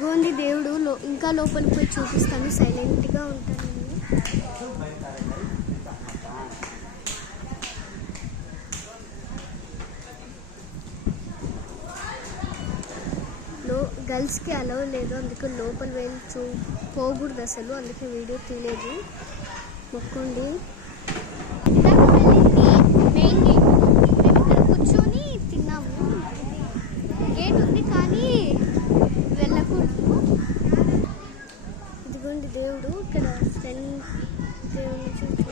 ఇదిగోండి దేవుడు ఇంకా లోపలికి పోయి చూపిస్తాను. సైలెంట్గా ఉంటాను. గర్ల్స్కి అలౌ లేదు, అందుకే లోపల వెళ్ళి పోకూడదు అసలు, అందుకే వీడియో తీయలేదు. మొక్కండి. మెయిన్ గేట్ మేము ఇక్కడ కూర్చొని తిన్నాము. గేట్ ఉంది కానీ వెళ్ళకూడదు. ఇదిగోండి దేవుడు ఇక్కడ ఫ్రెండ్ దేవుడిని చూడండి.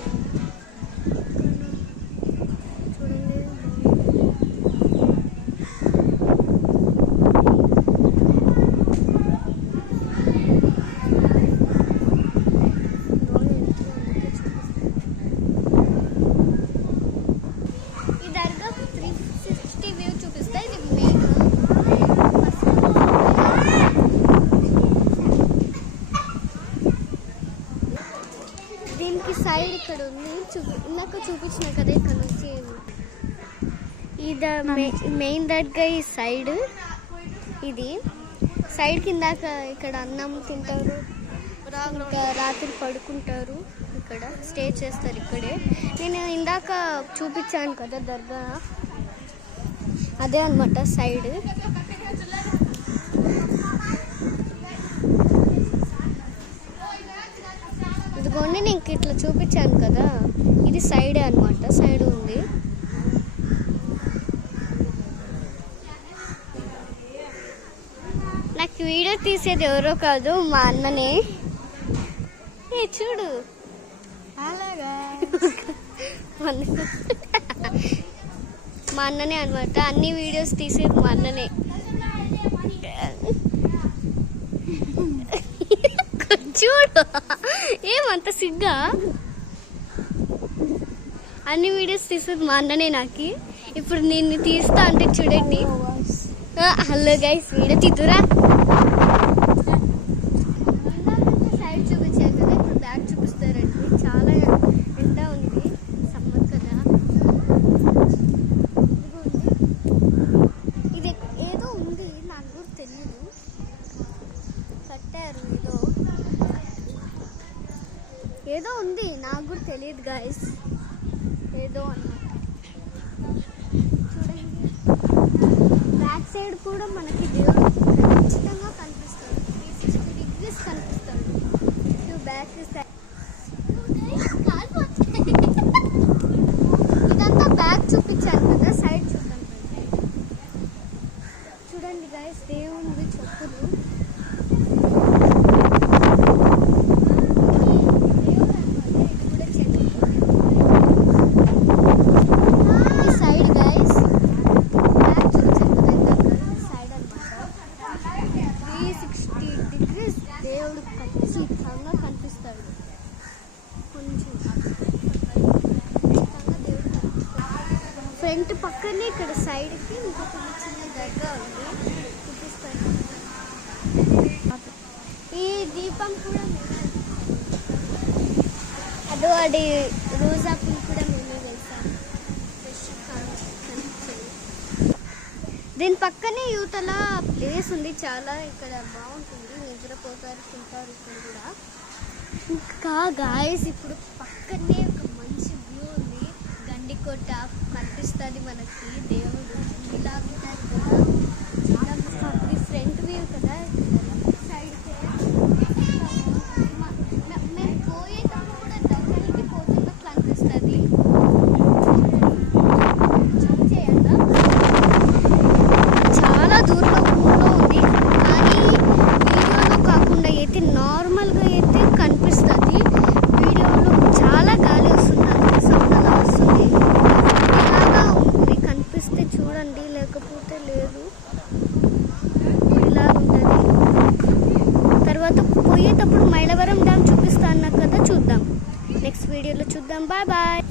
దీనికి సైడ్ ఇక్కడ ఉంది, ఇందాక చూపించిన కదా ఇక్కడ నుంచి. ఇది మెయిన్ దర్గా. ఈ సైడ్ ఇది సైడ్ కిందాక ఇక్కడ అన్నం తింటారు, ఇంకా రాత్రి పడుకుంటారు, ఇక్కడ స్టే చేస్తారు. ఇక్కడే నేను ఇందాక చూపించాను కదా దర్గా, అదే అన్నమాట సైడ్. ఇదిగోండి నేను ఇట్లా చూపించాను కదా, ఇది సైడే అనమాట. సైడ్ ఉంది. నాకు వీడియో తీసేది ఎవరో కాదు, మా అన్ననే. ఏ చూడు, అలాగా మా అన్ననే అనమాట. అన్ని వీడియోస్ తీసేది మా అన్ననే. చూడు ఏమంత సిగ్గా, అన్ని వీడియోస్ తీసేది మా అన్ననే నాకు. ఇప్పుడు నిన్ను తీస్తా అంటే చూడండి. హలో గైస్, వీడియో తీతురా. సైడ్ చూపించారు కదా, ఇప్పుడు బ్యాక్ చూపిస్తారండి. చాలా ఎండ ఉంది, సమ్మర్ కదా. ఇది ఏదో ఉంది, నాకు కూడా తెలియదు. కట్టారు ఏదో ఉంది, నాకు కూడా తెలియదు గాయస్. ఏదో అన్నమాట. చూడండి బ్యాక్ సైడ్ కూడా మనకి దేవుడు ఖచ్చితంగా కనిపిస్తాడు. 360 degrees కనిపిస్తాడు. బ్యాక్ సైడ్ ఇదంతా బ్యాక్ చూపించాను కదా, సైడ్ చూద్దాం. చూడండి గాయస్, దేవునివి చెప్పులు. దేవుడు ఖచ్చితంగా కనిపిస్తాడు. కొంచెం ఫ్రంట్ పక్కనే ఇక్కడ సైడ్కి ఇంకొక చిన్న దర్గా ఉంది, చూపిస్తాను. ఈ దీపం కూడా అదో అది రోజా పూలు కూడా మేమే వేసాము. దీని పక్కనే యూతల ప్లేస్ ఉంది చాలా, ఇక్కడ బాగుంటుంది. నిద్రపోతారు, తింటారు ఇక్కడ కూడా. ఇంకా గాయస్ ఇప్పుడు పక్కనే ఒక మంచి వ్యూ ఉంది. గండికోట కనిపిస్తుంది మనకి. దేవుడు ఇలా ఉంటారు కదా, ఫ్రంట్ వ్యూ కదా. సైడ్ మేము పోయేటప్పుడు కూడా దగ్గరికి పోతున్నట్లు అనిపిస్తుంది. చాలా దూరంలో ఉంది, కానీ వీడియోలో కాకుండా అయితే నార్మల్గా అయితే కనిపిస్తుంది. వీడియోలో చాలా గాలి వస్తుంది, సౌండ్ అలా వస్తుంది. ఇలాగా ఉంది, కనిపిస్తే చూడండి, లేకపోతే లేదు. ఇలా ఉంటుంది. తర్వాత పోయేటప్పుడు మైలవరం డ్యామ్ చూపిస్తాను కదా, చూద్దాం. నెక్స్ట్ వీడియోలో చూద్దాం. Bye bye.